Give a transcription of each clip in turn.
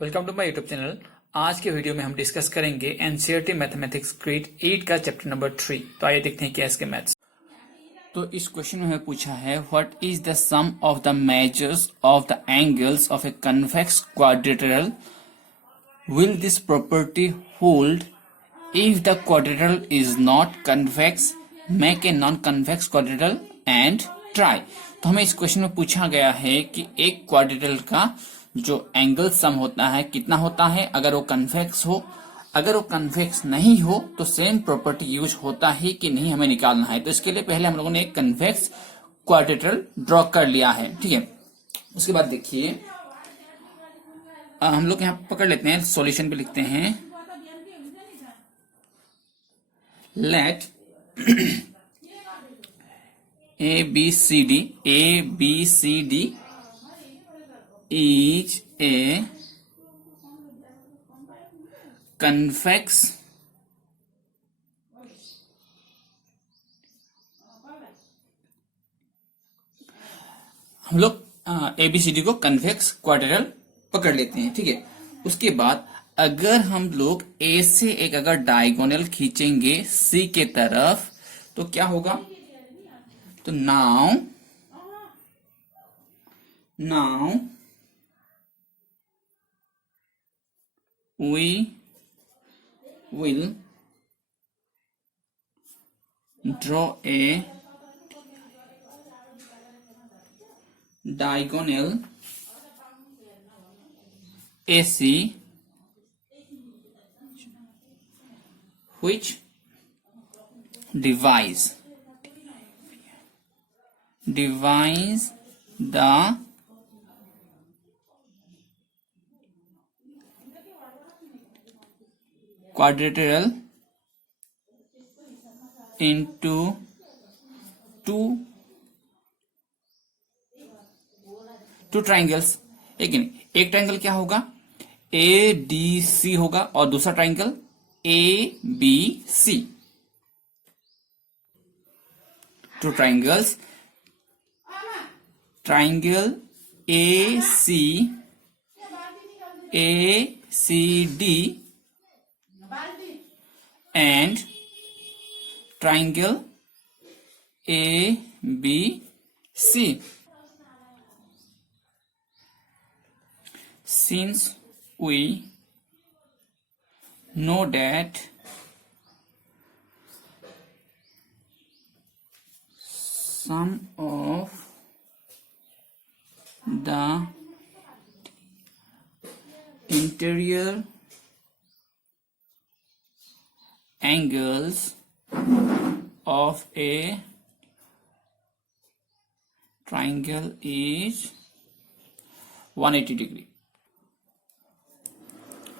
Welcome to my YouTube channel. आज के video में हम डिस्कस करेंगे एनसीईआरटी मैथमेटिक्स ग्रेड 8 का चैप्टर नंबर 3। तो आइए देखते हैं क्या इसके मैथ्स। तो इस क्वेश्चन में हमें पूछा है what is the sum of the measures of the angles of a convex quadrilateral, will this property hold if the quadrilateral is not convex, make a non convex quadrilateral and try. तो हमें इस question में पूछा गया है कि एक quadrilateral का जो एंगल सम होता है कितना होता है अगर वो कन्वेक्स हो, अगर वो कन्वेक्स नहीं हो तो सेम प्रॉपर्टी यूज होता है कि नहीं, हमें निकालना है। तो इसके लिए पहले हम लोगों ने एक कन्वेक्स क्वाड्रिलेटरल ड्रॉ कर लिया है, ठीक है। उसके बाद देखिए हम लोग यहाँ पकड़ लेते हैं, सॉल्यूशन पे लिखते हैं let A B C D is a convex हम लोग एबीसीडी को कन्वेक्स क्वाड्रिलेटरल पकड़ लेते हैं, ठीक है। उसके बाद अगर हम लोग ए से एक अगर डायगोनल खींचेंगे सी के तरफ तो क्या होगा, तो now we will draw a diagonal AC which divides the quadrilateral into two triangles. एक ट्राइंगल क्या होगा, ए डी सी होगा और दूसरा triangle A B C. Two triangles, triangle A C D and triangle ABC. Since we know that sum of the interior angles of a triangle is 180 degree.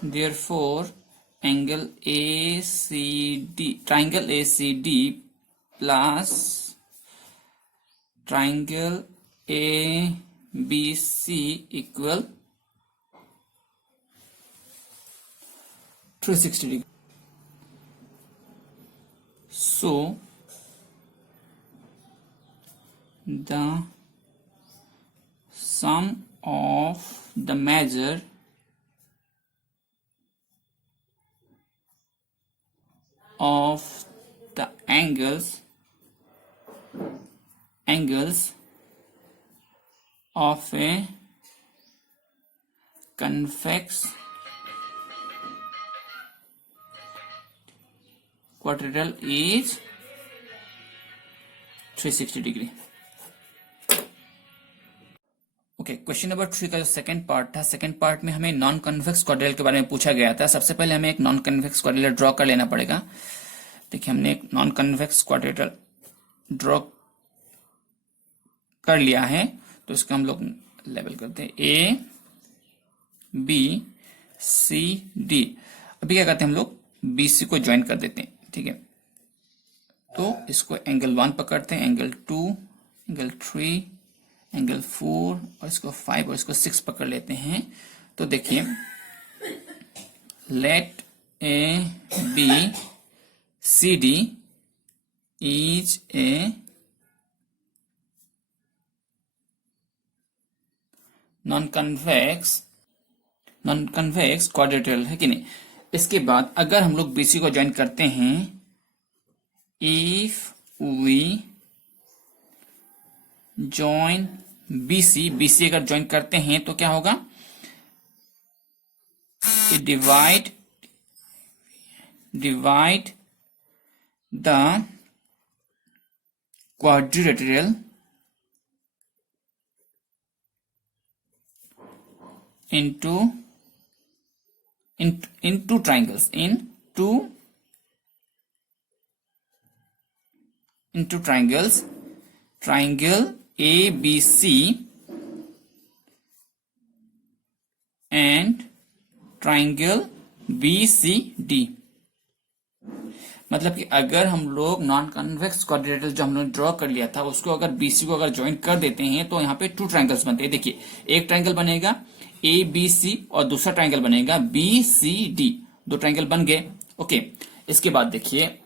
Therefore, angle triangle ACD plus triangle ABC equal 360 degree. So the sum of the measure of the angles of a convex quadrilateral is 360 degree. Okay, question number 3 का जो second part था, second part में हमें non convex quadrilateral के बारे में पूछा गया था। सबसे पहले हमें एक नॉन कन्वेक्स क्वाड्रिलेटरल ड्रॉ कर लेना पड़ेगा। देखिए हमने एक नॉन कन्वेक्स क्वाड्रिलेटरल ड्रॉ कर लिया है, तो इसका हम लोग लेबल करते हैं ए बी सी डी। अभी क्या करते हैं, हम लोग बी सी को ज्वाइन कर देते हैं, ठीक है। तो इसको एंगल 1 पकड़ते हैं, एंगल 2, एंगल 3, एंगल 4 और इसको 5 और इसको 6 पकड़ लेते हैं। तो देखिए let A B C D is a non-convex non convex quadrilateral, है कि नहीं। इसके बाद अगर हम लोग बीसी को ज्वाइन करते हैं, इफ वी ज्वाइन बीसी अगर ज्वाइन करते हैं तो क्या होगा, divide the quadrilateral into triangles, into triangles, triangle ABC and triangle BCD। मतलब कि अगर हम लोग नॉन कन्वेक्स क्वाड्रिलेटरल जो हम लोग ड्रॉ कर लिया था उसको अगर बीसी को अगर ज्वाइन कर देते हैं तो यहाँ पे 2 ट्रायंगल्स बनते हैं। देखिए, एक ट्रायंगल बनेगा ABC और दूसरा ट्रायंगल बनेगा BCD, 2 ट्रायंगल बन गए। ओके, इसके बाद देखिए,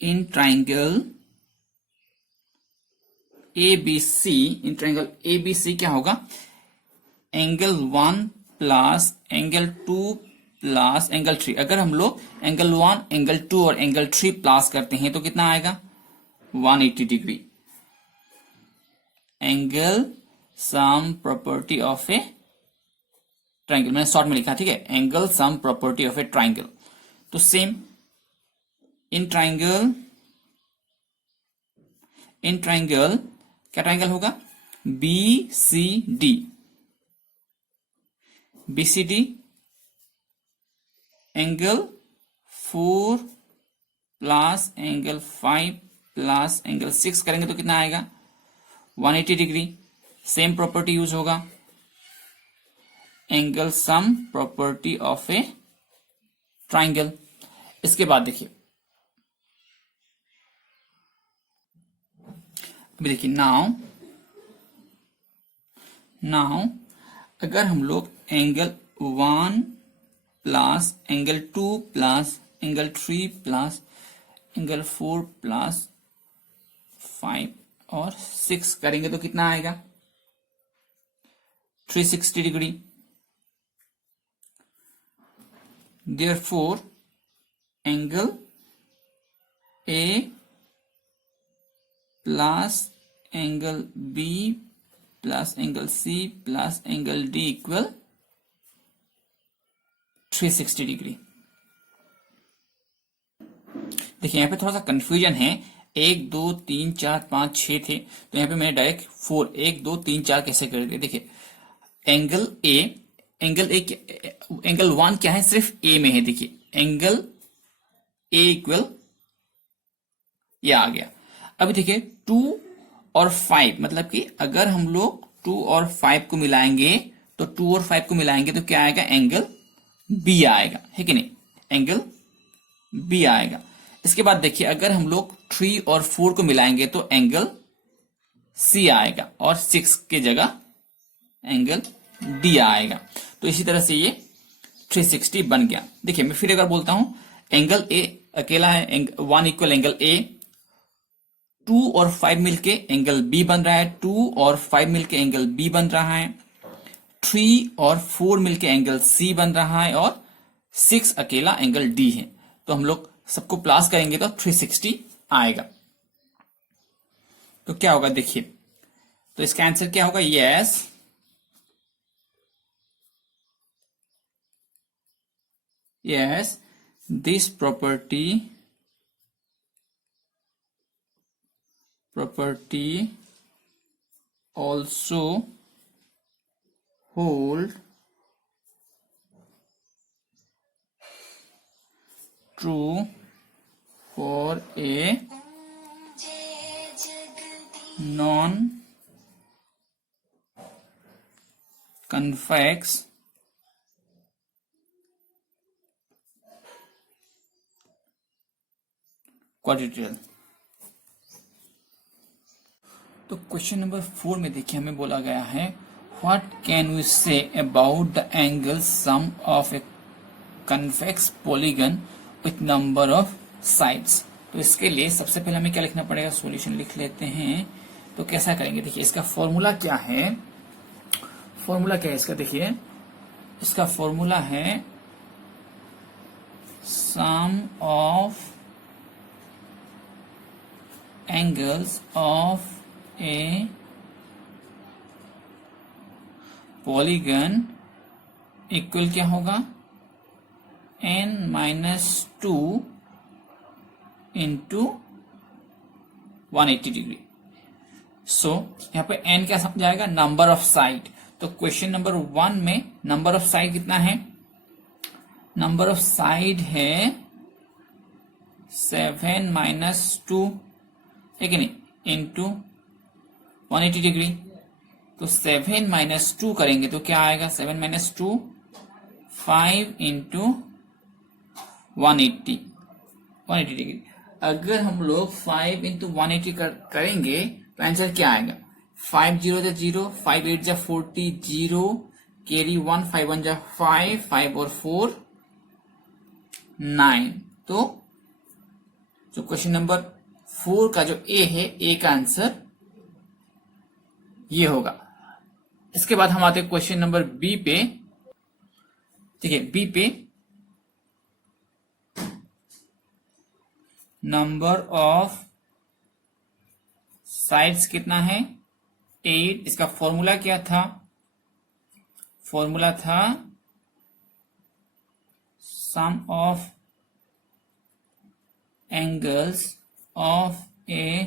इन ट्रायंगल ABC क्या होगा, angle 1 plus angle 2 plus angle 3। अगर हम लोग एंगल 1, एंगल 2 और एंगल 3 प्लस करते हैं तो कितना आएगा, 180 degree. Angle sum property of A triangle, मैंने शॉर्ट में लिखा, ठीक है, angle sum property of A triangle. तो सेम इन ट्राइंगल क्या ट्राइंगल होगा, BCD angle 4 plus angle 5 plus angle 6 करेंगे तो कितना आएगा, 180 डिग्री। सेम प्रॉपर्टी यूज होगा, angle sum property of A triangle. इसके बाद देखिए, अभी देखिए, नाउ अगर हम लोग angle 1 plus angle 2 plus angle 3 plus angle 4 plus 5 और 6 करेंगे तो कितना आएगा, 360 degree. Therefore angle A plus angle B plus angle C plus angle D equal 360 degree. देखिए, यहाँ पे थोड़ा सा कंफ्यूजन है, 1 2 3 4 5 6 थे, तो यहाँ पे मैंने डायरेक्ट 4 1 2 3 4 कैसे कर दिया। देखिए, एंगल एंगल 1 क्या है, सिर्फ A में है। देखिए, एंगल A इक्वल ये आ गया। अभी देखिए 2 और 5, मतलब कि अगर हम लोग 2 और 5 को मिलाएंगे तो 2 और 5 को मिलाएंगे तो क्या आएगा, एंगल B आएगा, है कि नहीं, एंगल B आएगा। इसके बाद देखिए, अगर हम लोग 3 और 4 को मिलाएंगे तो एंगल C आएगा और 6 की जगह एंगल D आएगा। तो इसी तरह से ये 360 बन गया। देखिए, मैं फिर एक बार बोलता हूं, एंगल A अकेला है, 1 इक्वल एंगल A, 2 और 5 मिलके एंगल B बन रहा है, 2 और 5 मिलके एंगल B बन रहा है, 3 और 4 मिलके एंगल C बन रहा है और 6 अकेला एंगल D है। तो हम लोग सबको प्लस करेंगे तो 360 आएगा। तो क्या होगा, देखिए, तो इसका आंसर क्या होगा, yes this property also hold true for a non-convex quadrilateral। तो क्वेश्चन नंबर 4 में देखिए, हमें बोला गया है, what can we say about the angle sum of a convex polygon with number of sides. तो इसके लिए सबसे पहले हमें क्या लिखना पड़ेगा, सॉल्यूशन लिख लेते हैं। तो कैसा करेंगे, देखिए इसका फॉर्मूला क्या है, फॉर्मूला क्या है इसका, देखिए इसका फॉर्मूला है sum of angles of a polygon equal क्या होगा, n-2 इंटू 180 डिग्री। सो यहाँ पे n क्या समझाएगा, नंबर ऑफ साइड। तो क्वेश्चन नंबर 1 में नंबर ऑफ साइड कितना है, नंबर ऑफ साइड है 7-2 है कि नहीं, इंटू 180 डिग्री। तो 7-2 करेंगे तो क्या आएगा, 7-2 5 इंटू 180 डिग्री। अगर हम लोग 5 इंटू 180 करेंगे तो आंसर क्या आएगा, 5 0 0, 5 8 40, 0 कैरी 1, 5 1 5, 5 और 4 9। तो जो क्वेश्चन नंबर 4 का जो ए है, ए का आंसर ये होगा। इसके बाद हम आते हैं क्वेश्चन नंबर बी पे। देखिए बी पे नंबर ऑफ साइड्स कितना है, 8। इसका फॉर्मूला क्या था, फॉर्मूला था sum of angles of a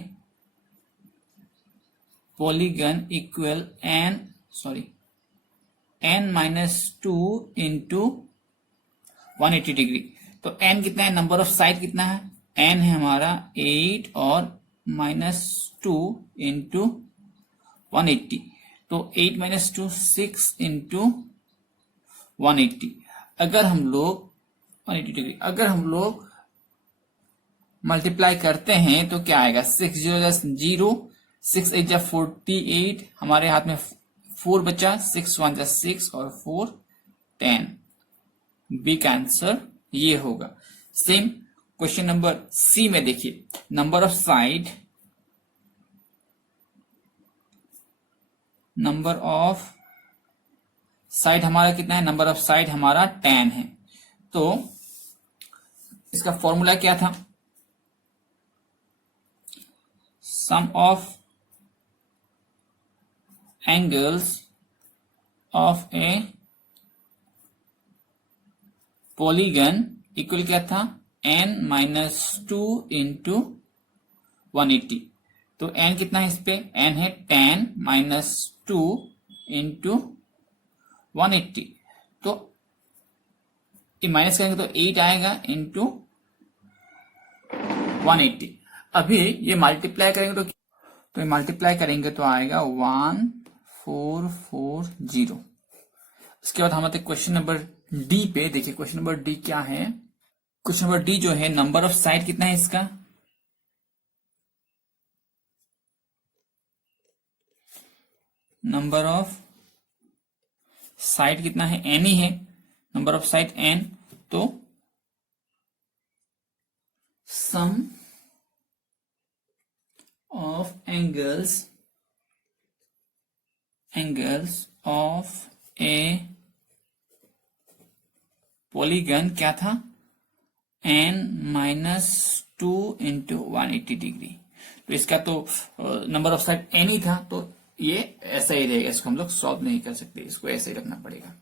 polygon equal n-2 into 180 degree. तो n कितना है, नंबर ऑफ साइड कितना है, n है हमारा 8 और -2 इंटू 180। तो 8 - 2 6 इंटू 180। अगर हम लोग 180 डिग्री अगर हम लोग मल्टीप्लाई करते हैं तो क्या आएगा, 6 0 0, 6 8 48, हमारे हाथ में 4 बचा, 6 1 6 और 4 10। बी का आंसर ये होगा। सेम क्वेश्चन नंबर सी में देखिए, नंबर ऑफ साइड हमारा कितना है, नंबर ऑफ साइड हमारा 10 है। तो इसका फॉर्मूला क्या था, sum of angles of a polygon equal क्या था, n-2 इंटू 180। तो n कितना है, इस पे n है 10 - 2 इंटू 180। तो ये माइनस करेंगे तो 8 आएगा इंटू 180। अभी ये मल्टीप्लाई करेंगे तो ये मल्टीप्लाई करेंगे तो आएगा 1440। इसके बाद हम आते क्वेश्चन नंबर डी पे। देखिए क्वेश्चन नंबर डी क्या है, क्वेश्चन नंबर डी जो है, नंबर ऑफ साइड कितना है इसका, नंबर ऑफ साइड कितना है, n ही है, नंबर ऑफ साइड n। तो sum of angles of a polygon क्या था, n-2 इंटू 180 डिग्री। तो इसका तो नंबर ऑफ साइड n ही था, तो ये ऐसा ही रहेगा, इसको हम लोग सॉल्व नहीं कर सकते, इसको ऐसे ही रखना पड़ेगा।